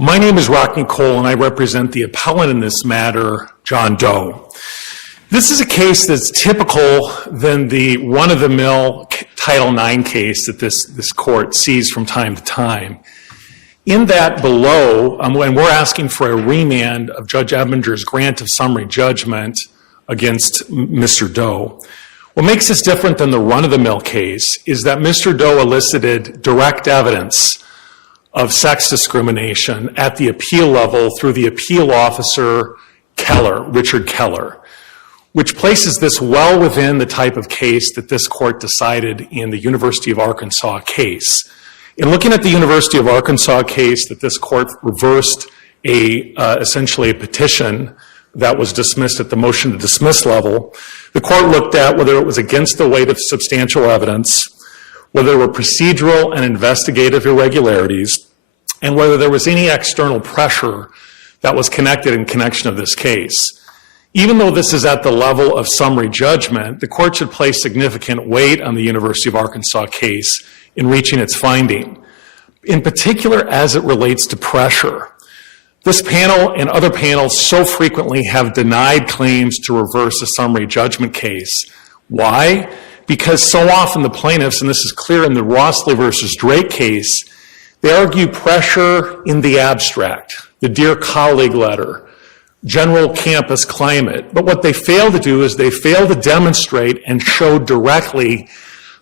My name is Rockney Cole, and I represent the appellant in this matter, John Doe. This is a case that's typical than the run-of-the-mill Title IX case that this court sees from time to time. In that below, when we're asking for a remand of Judge Ebinger's grant of summary judgment against Mr. Doe, what makes this different than the run-of-the-mill case is that Mr. Doe elicited direct evidence of sex discrimination at the appeal level through the appeal officer Richard Keller, which places this well within the type of case that this court decided in the University of Arkansas case. In looking at the University of Arkansas case that this court reversed essentially a petition that was dismissed at the motion to dismiss level, the court looked at whether it was against the weight of substantial evidence, whether there were procedural and investigative irregularities, and whether there was any external pressure that was connected in connection of this case. Even though this is at the level of summary judgment, the court should place significant weight on the University of Arkansas case in reaching its finding, in particular as it relates to pressure. This panel and other panels so frequently have denied claims to reverse a summary judgment case. Why? Because so often the plaintiffs, and this is clear in the Rossley versus Drake case, they argue pressure in the abstract, the Dear Colleague letter, general campus climate. But what they fail to do is they fail to demonstrate and show directly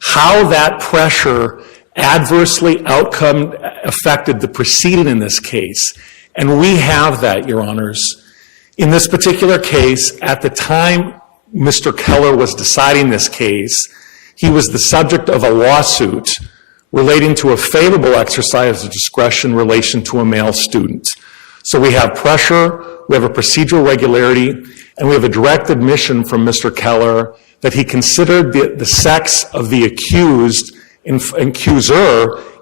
how that pressure adversely affected the proceeding in this case. And we have that, Your Honors. In this particular case, at the time Mr. Keller was deciding this case, he was the subject of a lawsuit relating to a favorable exercise of discretion in relation to a male student. So we have pressure, we have a procedural regularity, and we have a direct admission from Mr. Keller that he considered the sex of the accuser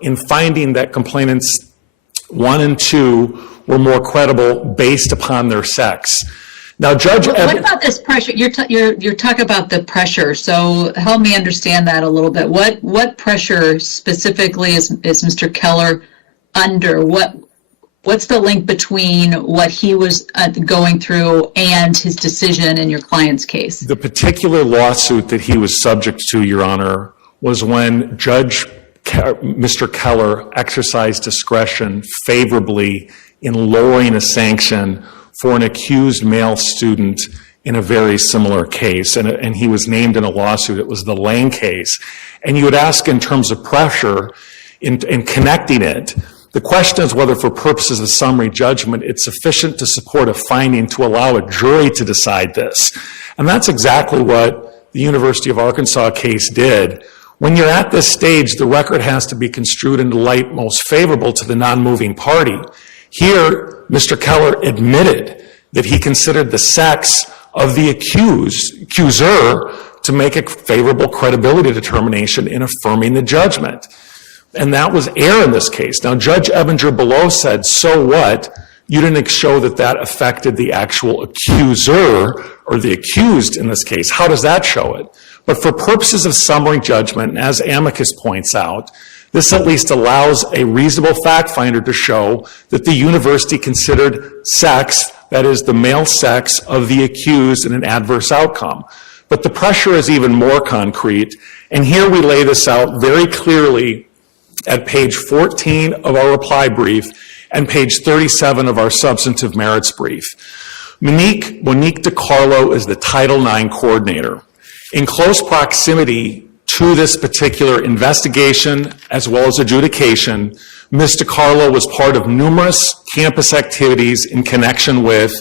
in finding that complainants 1 and 2 were more credible based upon their sex. Now, Judge, what about this pressure? You're talking about the pressure. So help me understand that a little bit. What pressure specifically is Mr. Keller under? What's the link between what he was going through and his decision in your client's case? The particular lawsuit that he was subject to, Your Honor, was when Mr. Keller exercised discretion favorably in lowering a sanction for an accused male student in a very similar case. And he was named in a lawsuit. It was the Lane case. And you would ask in terms of pressure in connecting it, the question is whether for purposes of summary judgment it's sufficient to support a finding to allow a jury to decide this. And that's exactly what the University of Arkansas case did. When you're at this stage, the record has to be construed in the light most favorable to the non-moving party. Here, Mr. Keller admitted that he considered the sex of the accuser to make a favorable credibility determination in affirming the judgment. And that was error in this case. Now, Judge Ebinger below said, so what? You didn't show that that affected the actual accuser or the accused in this case. How does that show it? But for purposes of summary judgment, and as amicus points out, this at least allows a reasonable fact finder to show that the university considered sex, that is the male sex of the accused, in an adverse outcome. But the pressure is even more concrete, and here we lay this out very clearly at page 14 of our reply brief and page 37 of our substantive merits brief. Monique DiCarlo is the Title IX coordinator. In close proximity to this particular investigation as well as adjudication, Ms. DiCarlo was part of numerous campus activities in connection with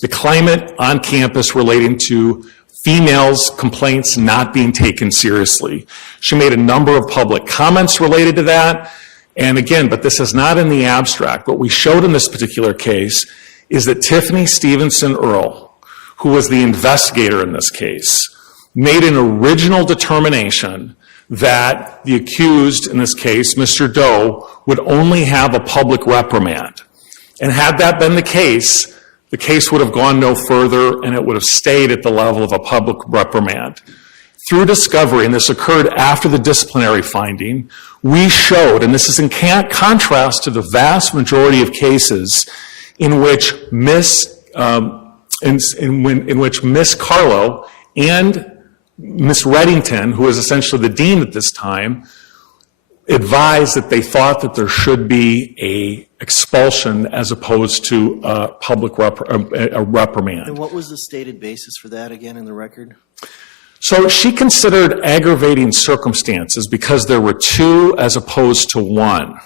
the climate on campus relating to females' complaints not being taken seriously. She made a number of public comments related to that. And again, but this is not in the abstract. What we showed in this particular case is that Tiffany Stevenson Earle, who was the investigator in this case, made an original determination that the accused, in this case, Mr. Doe, would only have a public reprimand. And had that been the case would have gone no further and it would have stayed at the level of a public reprimand. Through discovery, and this occurred after the disciplinary finding, we showed, and this is in contrast to the vast majority of cases in which Miss Carlo and Miss Reddington, who was essentially the dean at this time, advised that they thought that there should be a expulsion as opposed to a public reprimand. And what was the stated basis for that again in the record? So she considered aggravating circumstances because there were two as opposed to one.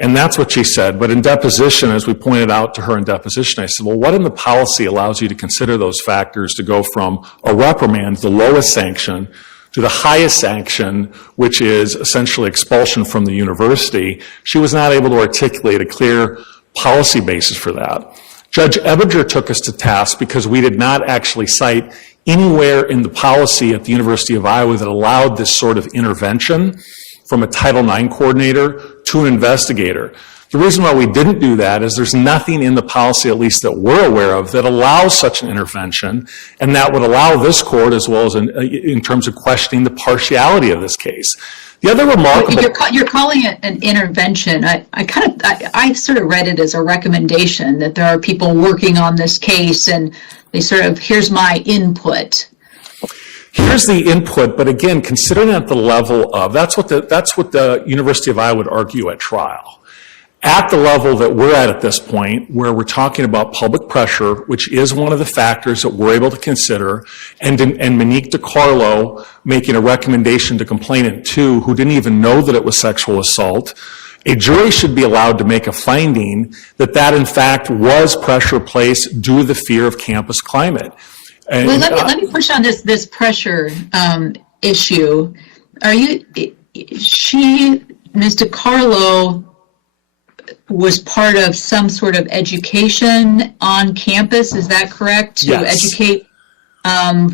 And that's what she said. But in deposition, as we pointed out to her in deposition, I said, well, what in the policy allows you to consider those factors to go from a reprimand, the lowest sanction, to the highest sanction, which is essentially expulsion from the university? She was not able to articulate a clear policy basis for that. Judge Ebinger took us to task because we did not actually cite anywhere in the policy at the University of Iowa that allowed this sort of intervention from a Title IX coordinator to an investigator. The reason why we didn't do that is there's nothing in the policy, at least that we're aware of, that allows such an intervention, and that would allow this court, as well as in terms of questioning the partiality of this case. The other remarkable... You're calling it an intervention. I sort of read it as a recommendation that there are people working on this case, and they sort of, here's my input. Here's the input, but again, considering at the level of, that's what the University of Iowa would argue at trial. At the level that we're at this point, where we're talking about public pressure, which is one of the factors that we're able to consider, and Monique DiCarlo making a recommendation to complainant 2, who didn't even know that it was sexual assault, a jury should be allowed to make a finding that in fact was pressure placed due to the fear of campus climate. And, well, let me push on this pressure issue. Ms. DiCarlo was part of some sort of education on campus, is that correct? To yes. Educate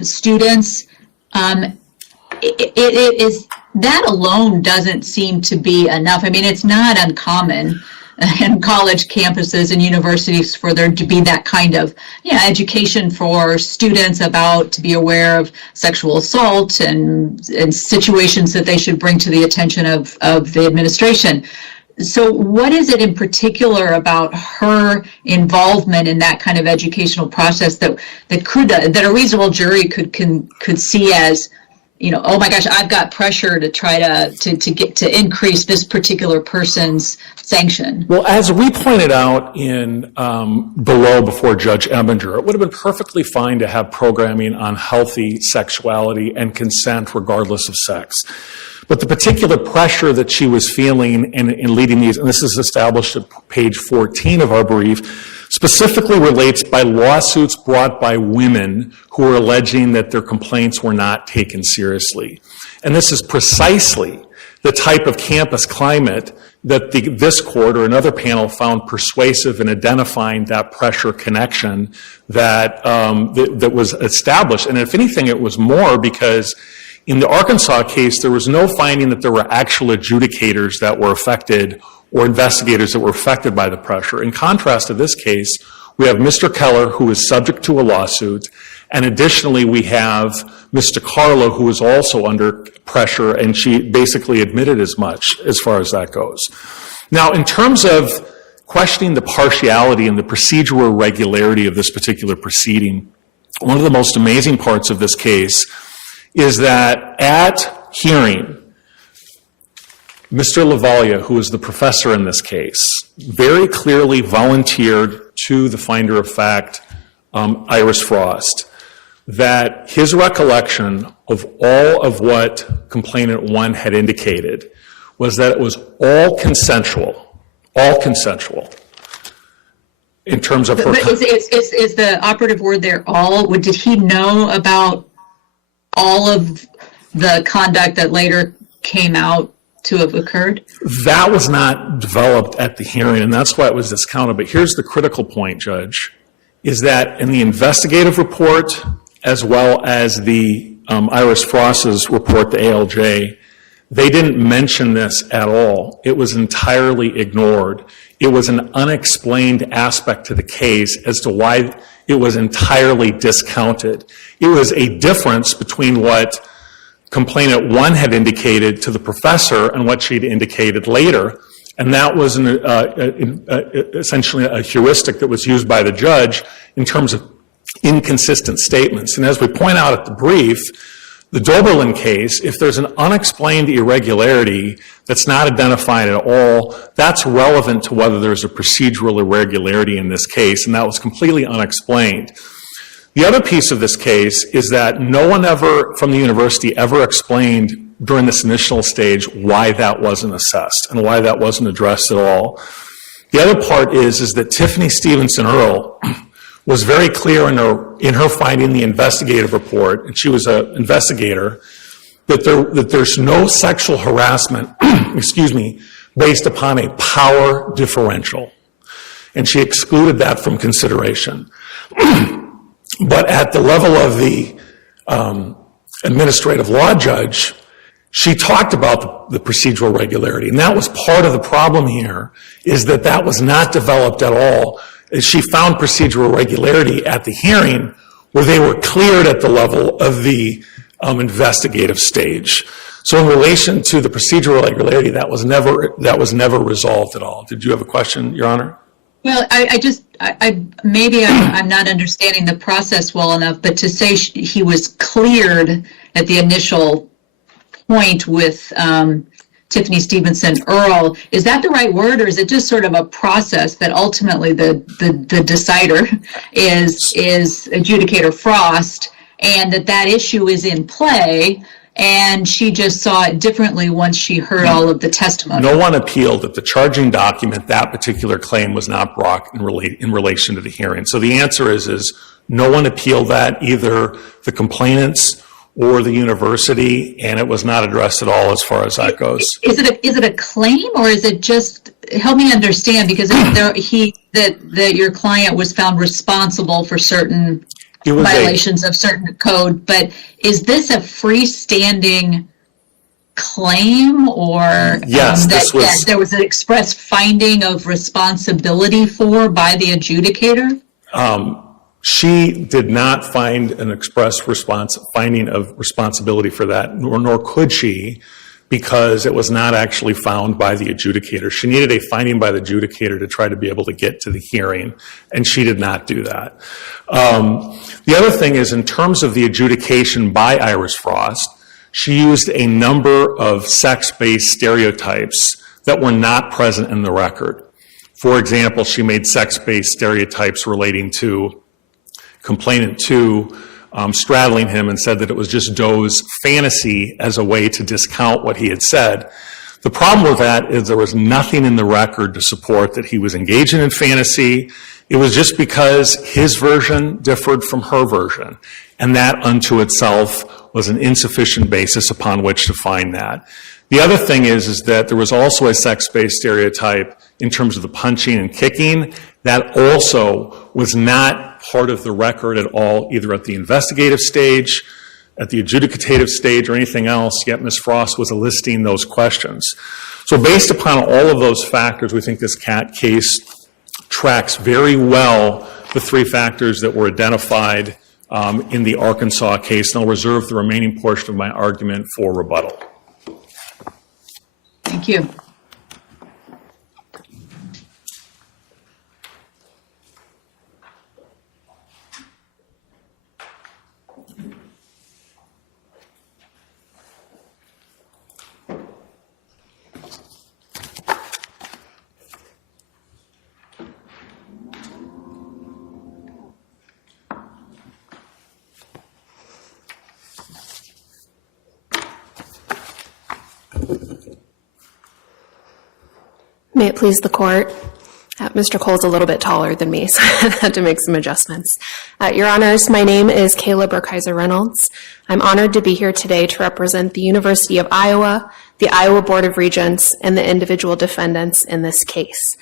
students. It is, that alone doesn't seem to be enough. I mean, it's not uncommon in college campuses and universities for there to be that kind of education for students about, to be aware of sexual assault and situations that they should bring to the attention of the administration. So what is it in particular about her involvement in that kind of educational process that a reasonable jury could see as, oh my gosh, I've got pressure to try to increase this particular person's sanction? Well, as we pointed out in below before Judge Ebinger, it would have been perfectly fine to have programming on healthy sexuality and consent regardless of sex. But the particular pressure that she was feeling in leading these, and this is established at page 14 of our brief, specifically relates by lawsuits brought by women who are alleging that their complaints were not taken seriously. And this is precisely the type of campus climate that this court or another panel found persuasive in identifying that pressure connection that was established. And if anything, it was more because in the Arkansas case, there was no finding that there were actual adjudicators that were affected or investigators that were affected by the pressure. In contrast to this case, we have Mr. Keller, who is subject to a lawsuit, and additionally we have Mr. DiCarlo, who is also under pressure, and she basically admitted as much as far as that goes. Now, in terms of questioning the partiality and the procedural regularity of this particular proceeding, one of the most amazing parts of this case is that at hearing, Mr. Lavalia, who is the professor in this case, very clearly volunteered to the finder of fact, Iris Frost, that his recollection of all of what complainant 1 had indicated was that it was all consensual in terms of her. But is the operative word there all? Did he know about all of the conduct that later came out to have occurred? That was not developed at the hearing, and that's why it was discounted. But here's the critical point, Judge, is that in the investigative report, as well as the Iris Frost's report, the ALJ, they didn't mention this at all. It was entirely ignored. It was an unexplained aspect to the case as to why it was entirely discounted. It was a difference between what complainant one had indicated to the professor and what she'd indicated later. And that was essentially a heuristic that was used by the judge in terms of inconsistent statements. And as we point out at the brief, the Doberlin case, if there's an unexplained irregularity that's not identified at all, that's relevant to whether there's a procedural irregularity in this case, and that was completely unexplained. The other piece of this case is that no one ever from the university ever explained during this initial stage why that wasn't assessed and why that wasn't addressed at all. The other part is that Tiffany Stevenson Earle was very clear in her finding the investigative report, and she was an investigator, that there's no sexual harassment, based upon a power differential. And she excluded that from consideration. But at the level of the administrative law judge, she talked about the procedural regularity. And that was part of the problem here, is that that was not developed at all. She found procedural regularity at the hearing where they were cleared at the level of the investigative stage. So in relation to the procedural regularity, that was never resolved at all. Did you have a question, Your Honor? Well, maybe I'm not understanding the process well enough, but to say he was cleared at the initial point with Tiffany Stevenson Earle, is that the right word, or is it just sort of a process that ultimately the decider is adjudicator Frost, and that issue is in play, and she just saw it differently once she heard all of the testimony? No one appealed that the charging document, that particular claim was not brought in relation to the hearing. So the answer is no one appealed that, either the complainants or the university, and it was not addressed at all as far as that goes. Is it a claim, or is it just, help me understand, because that your client was found responsible for certain violations of certain code, but is this a freestanding claim, or yes, that there was an express finding of responsibility for by the adjudicator? She did not find an express finding of responsibility for that, nor could she, because it was not actually found by the adjudicator. She needed a finding by the adjudicator to try to be able to get to the hearing, and she did not do that. The other thing is, in terms of the adjudication by Iris Frost, she used a number of sex-based stereotypes that were not present in the record. For example, she made sex-based stereotypes relating to complainant 2 straddling him, and said that it was just Doe's fantasy as a way to discount what he had said. The problem with that is there was nothing in the record to support that he was engaging in fantasy. It was just because his version differed from her version, and that unto itself was an insufficient basis upon which to find that. The other thing is that there was also a sex-based stereotype in terms of the punching and kicking. That also was not part of the record at all, either at the investigative stage, at the adjudicative stage, or anything else, yet Ms. Frost was eliciting those questions. So based upon all of those factors, we think this case tracks very well the 3 factors that were identified in the Arkansas case, and I'll reserve the remaining portion of my argument for rebuttal. Thank you. May it please the court. Mr. Cole's a little bit taller than me, so I had to make some adjustments. Your Honors, my name is Kayla Burkheiser Reynolds. I'm honored to be here today to represent the University of Iowa, the Iowa Board of Regents, and the individual defendants in this case.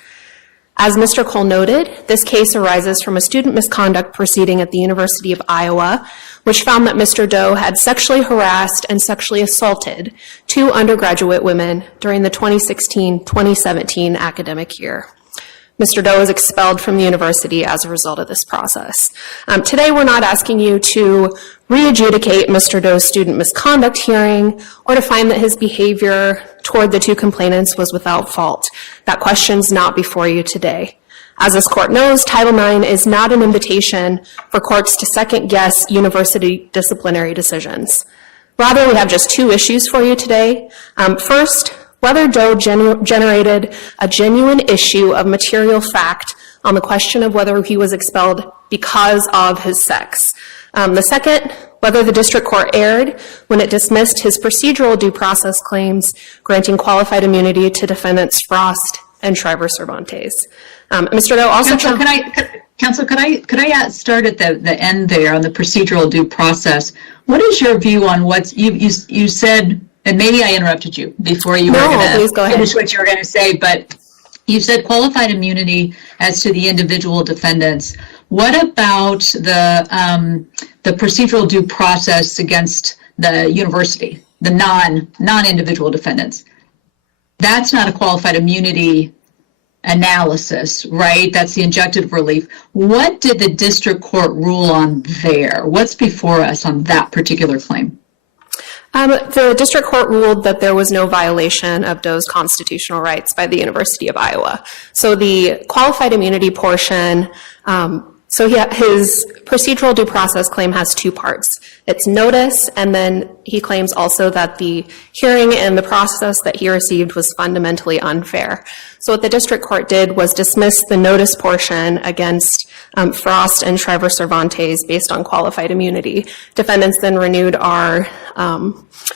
As Mr. Cole noted, this case arises from a student misconduct proceeding at the University of Iowa, which found that Mr. Doe had sexually harassed and sexually assaulted 2 undergraduate women during the 2016-2017 academic year. Mr. Doe was expelled from the university as a result of this process. Today, we're not asking you to re-adjudicate Mr. Doe's student misconduct hearing or to find that his behavior toward the two complainants was without fault. That question's not before you today. As this court knows, Title IX is not an invitation for courts to second-guess university disciplinary decisions. Rather, we have just two issues for you today. First, whether Doe generated a genuine issue of material fact on the question of whether he was expelled because of his sex. The second, whether the district court erred when it dismissed his procedural due process claims, granting qualified immunity to defendants Frost and Shriver-Cervantes. Mr. Doe also... Counsel, could I start at the end there on the procedural due process? What is your view on what you said, and maybe I interrupted you before you were going to finish what you were going to say, but you said qualified immunity as to the individual defendants. What about the procedural due process against the university, the non-individual defendants? That's not a qualified immunity analysis, right? That's the injunctive relief. What did the district court rule on there? What's before us on that particular claim? The district court ruled that there was no violation of Doe's constitutional rights by the University of Iowa. So the qualified immunity portion, his procedural due process claim has two parts. It's notice, and then he claims also that the hearing and the process that he received was fundamentally unfair. So what the district court did was dismiss the notice portion against Frost and Shriver-Cervantes based on qualified immunity. Defendants then renewed our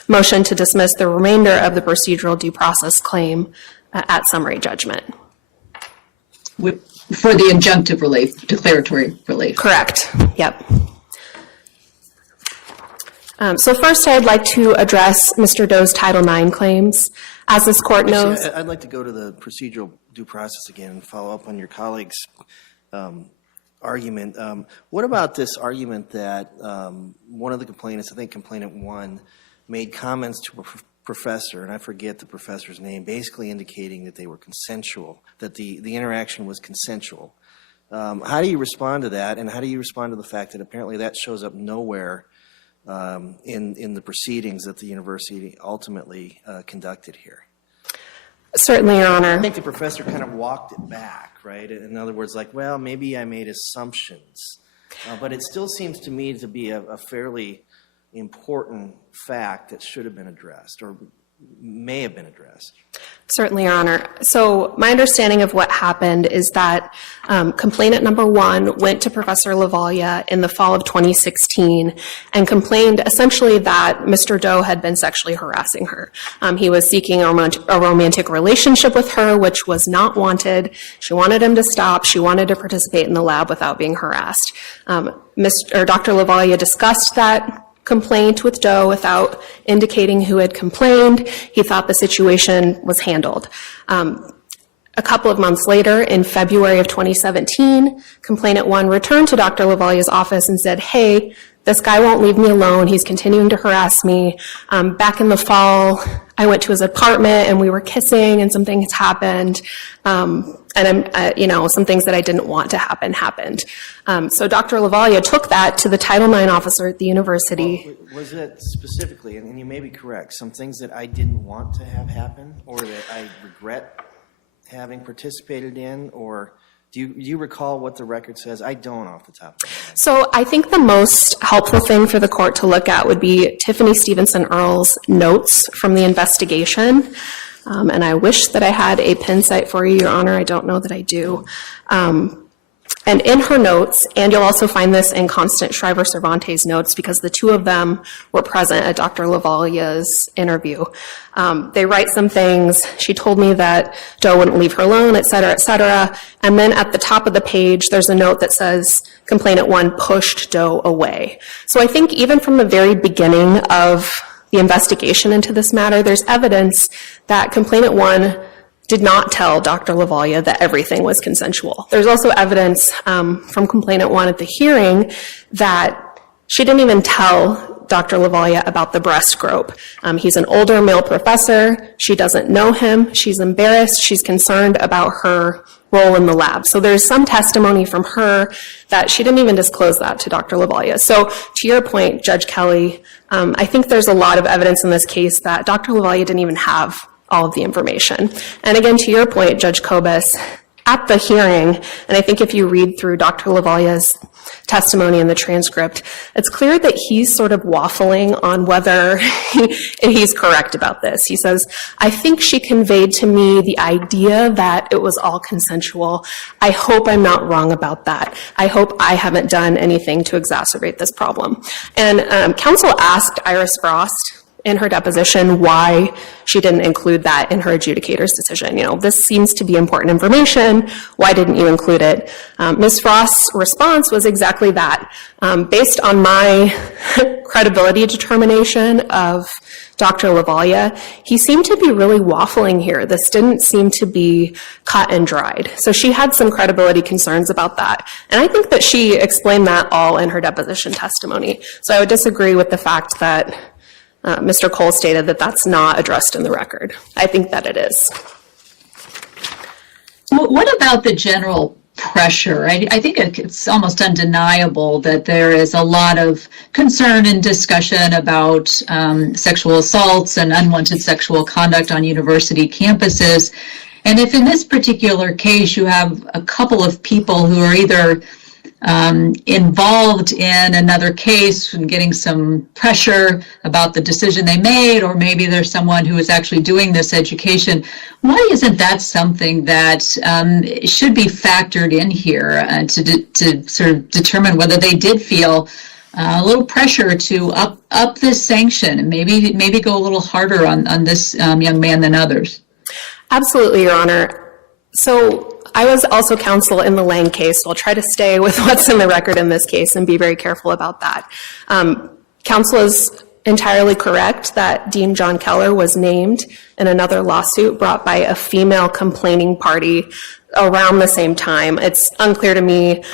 motion to dismiss the remainder of the procedural due process claim at summary judgment. For the injunctive relief, declaratory relief. Correct. Yep. So first, I'd like to address Mr. Doe's Title IX claims. As this court knows... I'd like to go to the procedural due process again and follow up on your colleague's argument. What about this argument that one of the complainants, I think complainant one, made comments to a professor, and I forget the professor's name, basically indicating that they were consensual, that the interaction was consensual. How do you respond to that, and how do you respond to the fact that apparently that shows up nowhere in the proceedings that the university ultimately conducted here? Certainly, Your Honor. I think the professor kind of walked it back, right? In other words, like, well, maybe I made assumptions. But it still seems to me to be a fairly important fact that should have been addressed or may have been addressed. Certainly, Your Honor. So my understanding of what happened is that complainant number one went to Professor LaVaglia in the fall of 2016 and complained essentially that Mr. Doe had been sexually harassing her. He was seeking a romantic relationship with her, which was not wanted. She wanted him to stop. She wanted to participate in the lab without being harassed. Dr. LaVaglia discussed that complaint with Doe without indicating who had complained. He thought the situation was handled. A couple of months later, in February of 2017, complainant one returned to Dr. LaVaglia's office and said, hey, this guy won't leave me alone. He's continuing to harass me. Back in the fall, I went to his apartment and we were kissing and some things happened. Some things that I didn't want to happen happened. So Dr. LaVaglia took that to the Title IX officer at the university. Well, was it specifically, and you may be correct, some things that I didn't want to have happen or that I regret having participated in, or do you recall what the record says? I don't off the top of my head. So I think the most helpful thing for the court to look at would be Tiffany Stevenson Earle's notes from the investigation. And I wish that I had a pin site for you, Your Honor. I don't know that I do. And in her notes, and you'll also find this in Constance Shriver-Cervantes' notes because the two of them were present at Dr. LaVaglia's interview. They write some things. She told me that Doe wouldn't leave her alone, et cetera, et cetera. And then at the top of the page, there's a note that says, complainant one pushed Doe away. So I think even from the very beginning of the investigation into this matter, there's evidence that complainant one did not tell Dr. LaVaglia that everything was consensual. There's also evidence from complainant one at the hearing that she didn't even tell Dr. LaVaglia about the breast grope. He's an older male professor. She doesn't know him. She's embarrassed. She's concerned about her role in the lab. So there's some testimony from her that she didn't even disclose that to Dr. LaVaglia. So to your point, Judge Kelly, I think there's a lot of evidence in this case that Dr. LaVaglia didn't even have all of the information. And again, to your point, Judge Kobus, at the hearing, and I think if you read through Dr. LaVaglia's testimony in the transcript, it's clear that he's sort of waffling on whether he's correct about this. He says, I think she conveyed to me the idea that it was all consensual. I hope I'm not wrong about that. I hope I haven't done anything to exacerbate this problem. And counsel asked Iris Frost in her deposition why she didn't include that in her adjudicator's decision. You know, this seems to be important information. Why didn't you include it? Ms. Frost's response was exactly that. Based on my credibility determination of Dr. LaVaglia, he seemed to be really waffling here. This didn't seem to be cut and dried. So she had some credibility concerns about that. And I think that she explained that all in her deposition testimony. So I would disagree with the fact that Mr. Cole stated that that's not addressed in the record. I think that it is. What about the general pressure? I think it's almost undeniable that there is a lot of concern and discussion about sexual assaults and unwanted sexual conduct on university campuses. And if in this particular case you have a couple of people who are either involved in another case and getting some pressure about the decision they made, or maybe there's someone who is actually doing this education, why isn't that something that should be factored in here to sort of determine whether they did feel a little pressure to up this sanction and maybe go a little harder on this young man than others? Absolutely, Your Honor. So I was also counsel in the Lang case, so I'll try to stay with what's in the record in this case and be very careful about that. Counsel is entirely correct that Dean John Keller was named in another lawsuit brought by a female complaining party around the same time. It's unclear to me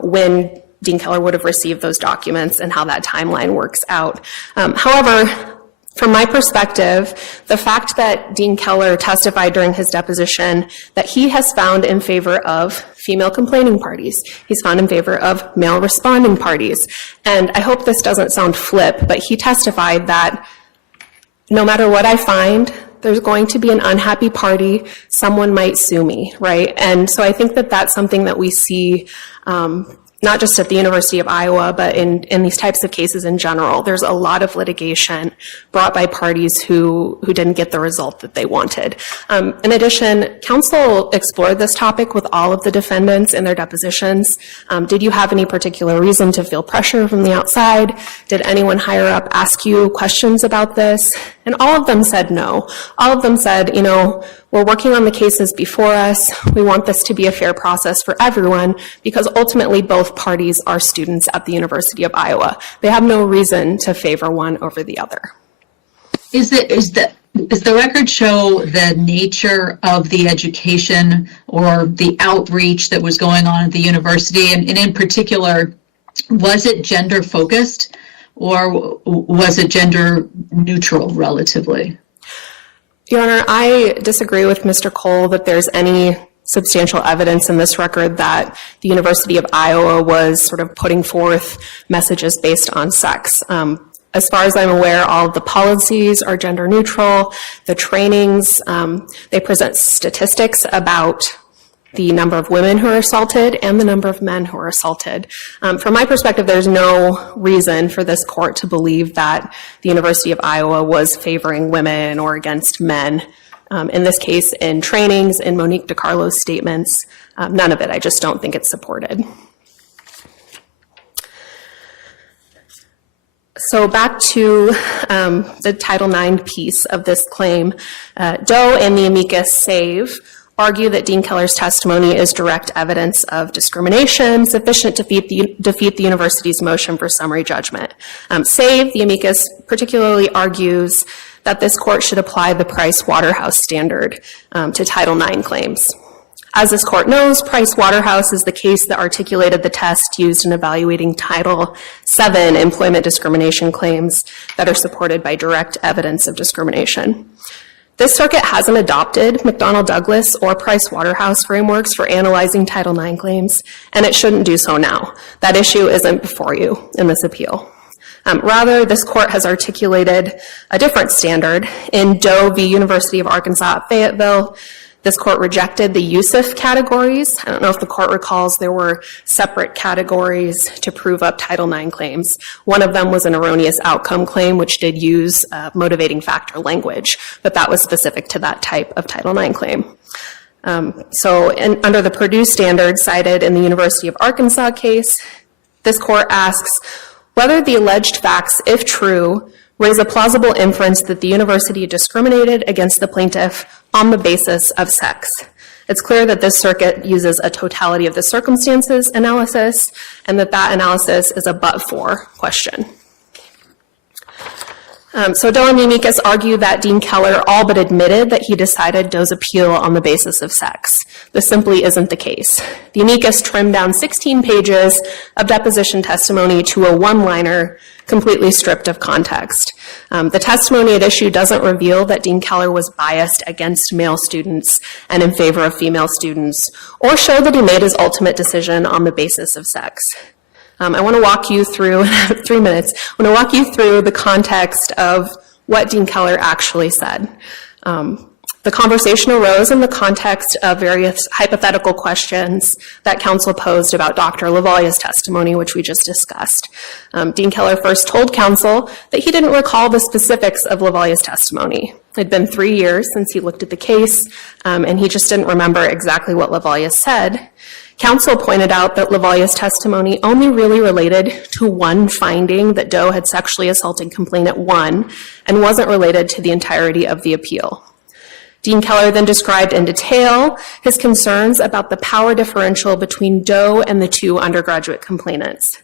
when Dean Keller would have received those documents and how that timeline works out. However, from my perspective, the fact that Dean Keller testified during his deposition that he has found in favor of female complaining parties, he's found in favor of male responding parties. And I hope this doesn't sound flip, but he testified that no matter what I find, there's going to be an unhappy party, someone might sue me, right? And so I think that that's something that we see not just at the University of Iowa, but in these types of cases in general. There's a lot of litigation brought by parties who didn't get the result that they wanted. In addition, counsel explored this topic with all of the defendants in their depositions. Did you have any particular reason to feel pressure from the outside? Did anyone higher up ask you questions about this? And all of them said no. All of them said, you know, we're working on the cases before us. We want this to be a fair process for everyone because ultimately both parties are students at the University of Iowa. They have no reason to favor one over the other. Does the record show the nature of the education or the outreach that was going on at the university? And in particular, was it gender focused or was it gender neutral relatively? Your Honor, I disagree with Mr. Cole that there's any substantial evidence in this record that the University of Iowa was sort of putting forth messages based on sex. As far as I'm aware, all of the policies are gender neutral. The trainings, they present statistics about the number of women who are assaulted and the number of men who are assaulted. From my perspective, there's no reason for this court to believe that the University of Iowa was favoring women or against men. In this case, in trainings, in Monique DiCarlo's statements, none of it. I just don't think it's supported. So back to the Title IX piece of this claim. Doe and the amicus SAVE argue that Dean Keller's testimony is direct evidence of discrimination sufficient to defeat the university's motion for summary judgment. SAVE, the amicus, particularly argues that this court should apply the Price-Waterhouse standard to Title IX claims. As this court knows, Price-Waterhouse is the case that articulated the test used in evaluating Title VII employment discrimination claims that are supported by direct evidence of discrimination. This circuit hasn't adopted McDonnell-Douglas or Price-Waterhouse frameworks for analyzing Title IX claims, and it shouldn't do so now. That issue isn't before you in this appeal. Rather, this court has articulated a different standard. In Doe v. University of Arkansas at Fayetteville, this court rejected the USIF categories. I don't know if the court recalls there were separate categories to prove up Title IX claims. One of them was an erroneous outcome claim, which did use motivating factor language, but that was specific to that type of Title IX claim. Under the Purdue standard cited in the University of Arkansas case, this court asks whether the alleged facts, if true, raise a plausible inference that the university discriminated against the plaintiff on the basis of sex. It's clear that this circuit uses a totality of the circumstances analysis, and that analysis is a but-for question. Doe and the amicus argue that Dean Keller all but admitted that he decided Doe's appeal on the basis of sex. This simply isn't the case. The amicus trimmed down 16 pages of deposition testimony to a one-liner completely stripped of context. The testimony at issue doesn't reveal that Dean Keller was biased against male students and in favor of female students, or show that he made his ultimate decision on the basis of sex. I want to walk you through, 3 minutes, I want to walk you through the context of what Dean Keller actually said. The conversation arose in the context of various hypothetical questions that counsel posed about Dr. LaVallia's testimony, which we just discussed. Dean Keller first told counsel that he didn't recall the specifics of LaVallia's testimony. It had been 3 years since he looked at the case, and he just didn't remember exactly what LaVallia said. Counsel pointed out that LaVallia's testimony only really related to one finding that Doe had sexually assaulted complainant 1 and wasn't related to the entirety of the appeal. Dean Keller then described in detail his concerns about the power differential between Doe and the 2 undergraduate complainants.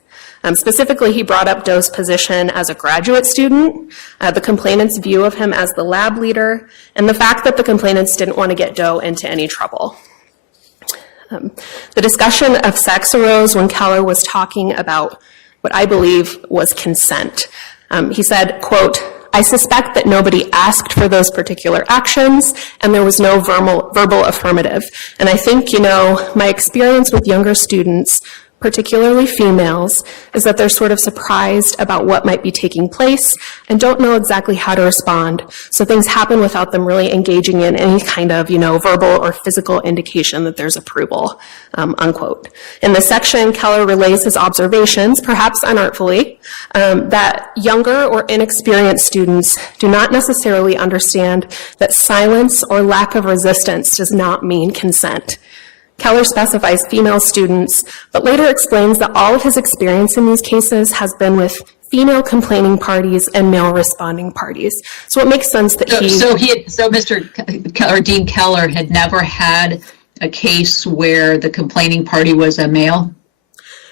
Specifically, he brought up Doe's position as a graduate student, the complainant's view of him as the lab leader, and the fact that the complainants didn't want to get Doe into any trouble. The discussion of sex arose when Keller was talking about what I believe was consent. He said, quote, "I suspect that nobody asked for those particular actions, and there was no verbal affirmative. And I think, my experience with younger students, particularly females, is that they're sort of surprised about what might be taking place and don't know exactly how to respond. So things happen without them really engaging in any kind of, verbal or physical indication that there's approval," unquote. In this section, Keller relays his observations, perhaps unartfully, that younger or inexperienced students do not necessarily understand that silence or lack of resistance does not mean consent. Keller specifies female students, but later explains that all of his experience in these cases has been with female complaining parties and male responding parties. So it makes sense that Dean Keller had never had a case where the complaining party was a male?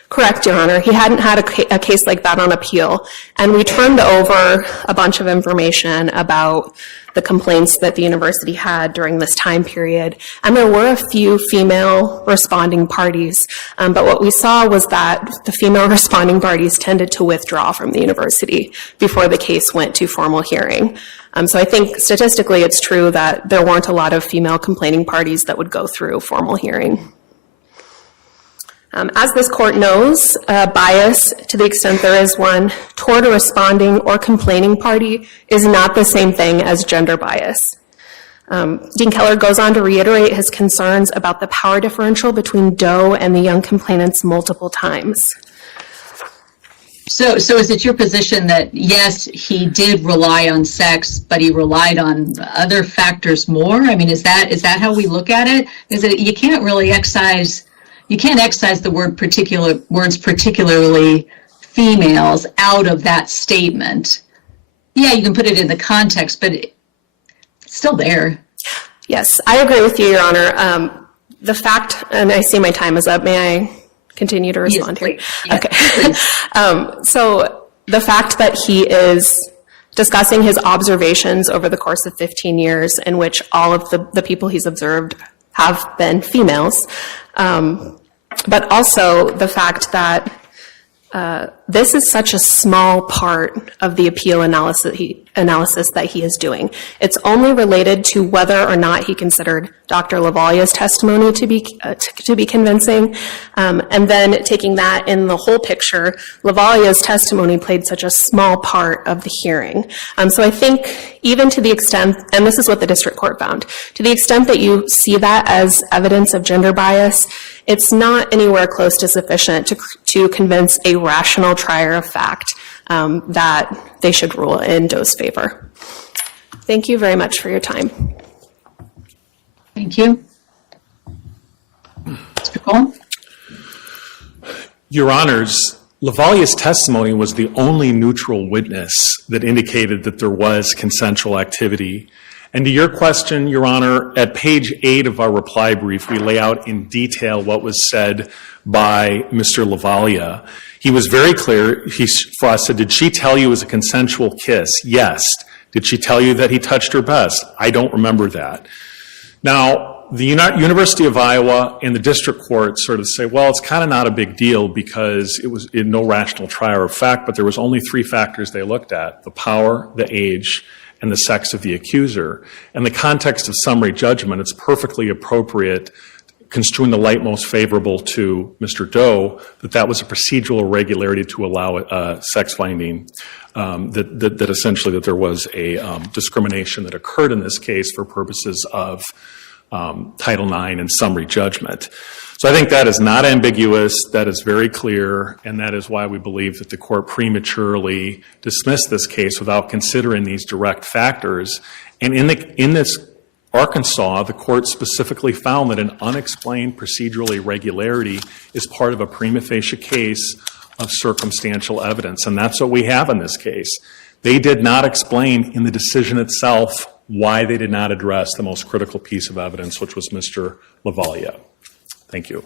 Correct, Your Honor. He hadn't had a case like that on appeal. And we turned over a bunch of information about the complaints that the university had during this time period. And there were a few female responding parties. But what we saw was that the female responding parties tended to withdraw from the university before the case went to formal hearing. So I think statistically it's true that there weren't a lot of female complaining parties that would go through formal hearing. As this court knows, bias, to the extent there is one, toward a responding or complaining party is not the same thing as gender bias. Dean Keller goes on to reiterate his concerns about the power differential between Doe and the young complainants multiple times. So is it your position that, yes, he did rely on sex, but he relied on other factors more? I mean, is that how we look at it? Is it you can't really excise the words particularly females out of that statement. Yeah, you can put it in the context, but it's still there. Yes, I agree with you, Your Honor. The fact, and I see my time is up, may I continue to respond here? Yes, okay. So the fact that he is discussing his observations over the course of 15 years in which all of the people he's observed have been females, but also the fact that This is such a small part of the appeal analysis that he is doing. It's only related to whether or not he considered Dr. Lavalia's testimony to be convincing, and then taking that in the whole picture, Lavalia's testimony played such a small part of the hearing. So I think even to the extent, and this is what the district court found, to the extent that you see that as evidence of gender bias, it's not anywhere close to sufficient to convince a rational trier of fact that they should rule in Doe's favor. Thank you very much for your time. Thank you. Mr. Cole? Your Honors, Lavalia's testimony was the only neutral witness that indicated that there was consensual activity. And to your question, Your Honor, at page 8 of our reply brief, we lay out in detail what was said by Mr. Lavalia. He was very clear. He said, did she tell you it was a consensual kiss? Yes. Did she tell you that he touched her breast? I don't remember that. Now, the University of Iowa and the district court sort of say, well, it's kind of not a big deal because it was no rational trier of fact, but there was only 3 factors they looked at: the power, the age, and the sex of the accuser. In the context of summary judgment, it's perfectly appropriate, construing the light most favorable to Mr. Doe, that was a procedural irregularity to allow a sex finding, that essentially that there was a discrimination that occurred in this case for purposes of Title IX and summary judgment. So I think that is not ambiguous, that is very clear, and that is why we believe that the court prematurely dismissed this case without considering these direct factors. And in this Arkansas, the court specifically found that an unexplained procedural irregularity is part of a prima facie case of circumstantial evidence, and that's what we have in this case. They did not explain in the decision itself why they did not address the most critical piece of evidence, which was Mr. Lavalia. Thank you.